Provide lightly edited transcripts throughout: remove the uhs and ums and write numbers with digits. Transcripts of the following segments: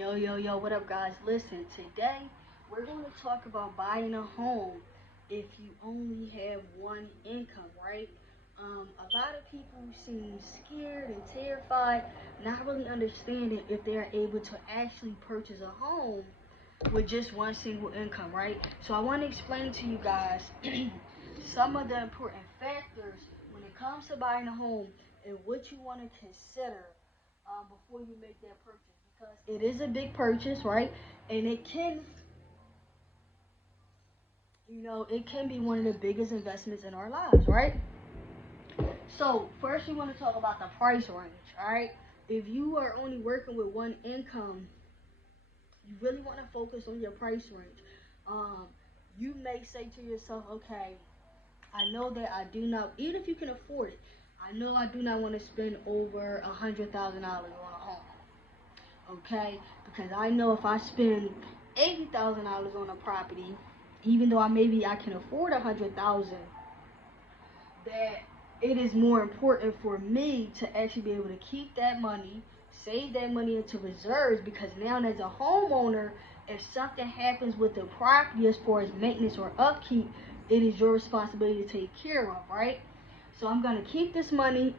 Yo, what up, guys? Listen, today we're going to talk about buying a home if you only have one income, right? A lot of people seem scared and terrified, not really understanding if they're able to actually purchase a home with just one single income, right? So I want to explain to you guys some of the important factors when it comes to buying a home and what you want to consider before you make that purchase because it is a big purchase, right? And it can be one of the biggest investments in our lives, right? So first, you want to talk about the price range, all right? If you are only working with one income, you really want to focus on your price range. Um, you may say to yourself, okay, I know that I do not, even if you can afford it, I know I do not want to spend over $100,000 on a home. Okay, because I know if I spend $80,000 on a property, even though I can afford 100,000, that it is more important for me to actually be able to keep that money, save that money into reserves, because now as a homeowner, if something happens with the property as far as maintenance or upkeep, it is your responsibility to take care of, right? So I'm gonna keep this money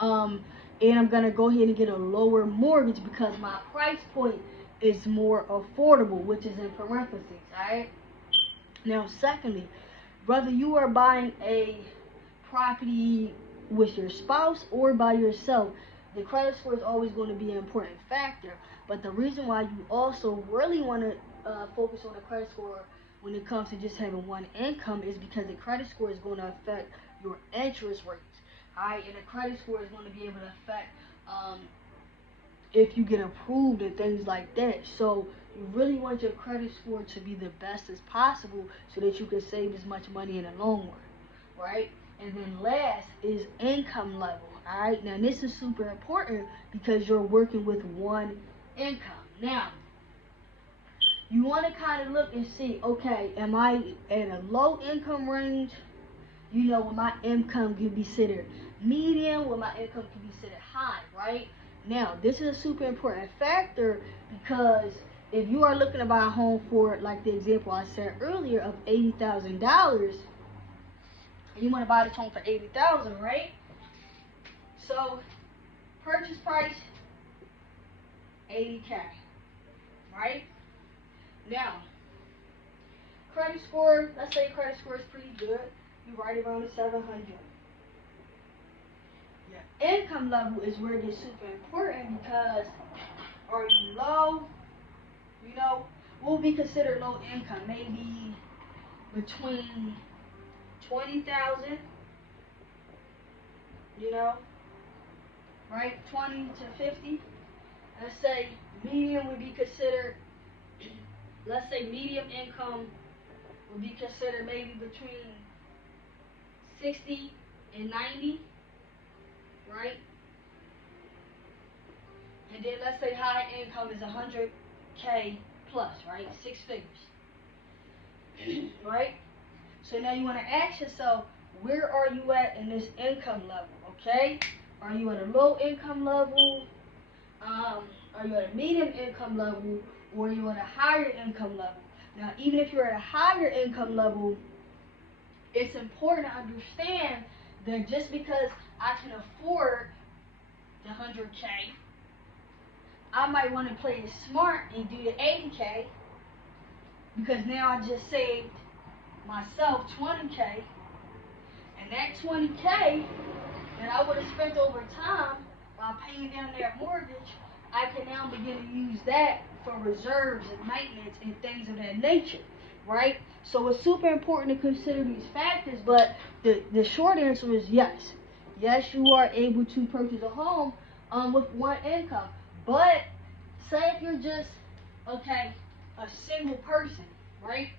um, and I'm gonna go ahead and get a lower mortgage because my price point is more affordable, which is in parentheses. Alright. Now, secondly, whether you are buying a property with your spouse or by yourself, the credit score is always going to be an important factor. But the reason why you also really want to focus on the credit score when it comes to just having one income is because the credit score is going to affect your interest rates. Alright, and the credit score is going to be able to affect if you get approved and things like that. So you really want your credit score to be the best as possible so that you can save as much money in the long run, right? And then last is income level. All right, now this is super important because you're working with one income. Now, you want to kind of look and see, okay, am I at a low income range? Will my income be considered medium? Will my income be considered high, right? Now, this is a super important factor because if you are looking to buy a home for, like the example I said earlier, of $80,000, you want to buy this home for $80,000, right? So, purchase price, $80K, right? Now, credit score, let's say credit score is pretty good. You right around the 700. Your income level is where it gets super important because are you low? What will be considered low income? Maybe between 20,000, right? 20 to 50. Let's say medium would be considered, let's say medium income would be considered maybe between 60 and 90, right? And then let's say high income is 100K plus, right? Six figures, right? So now you want to ask yourself, where are you at in this income level, okay? Are you at a low income level? Are you at a medium income level? Or are you at a higher income level? Now, even if you're at a higher income level, it's important to understand that just because I can afford the 100K, I might want to play it smart and do the 80K because now I just saved myself 20K, and that 20K that I would have spent over time while paying down that mortgage, I can now begin to use that for reserves and maintenance and things of that nature, right? So it's super important to consider these factors, but the short answer is yes. Yes, you are able to purchase a home with one income. But say if you're just, okay, a single person, right?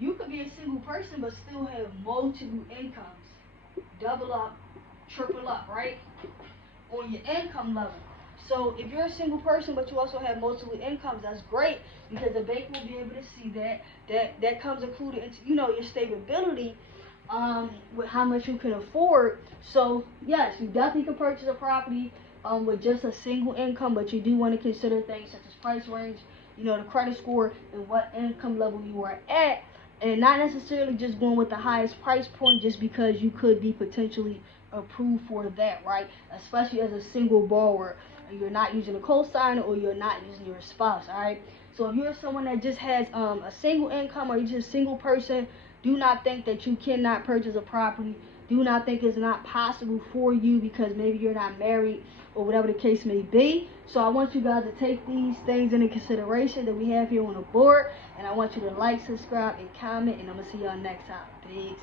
You could be a single person but still have multiple incomes. Double up, triple up, right? On your income level. So if you're a single person but you also have multiple incomes, that's great because the bank will be able to see that. That comes included into your stability with how much you can afford. So yes, you definitely can purchase a property with just a single income, but you do want to consider things such as price range, you know, the credit score, and what income level you are at, and not necessarily just going with the highest price point just because you could be potentially approved for that, right? Especially as a single borrower, and you're not using a co-signer or you're not using your spouse, all right? So if you're someone that just has a single income, or you're just a single person, do not think that you cannot purchase a property. Do not think it's not possible for you because maybe you're not married or whatever the case may be. So I want you guys to take these things into consideration that we have here on the board, and I want you to like, subscribe, and comment, and I'm going to see y'all next time. Peace.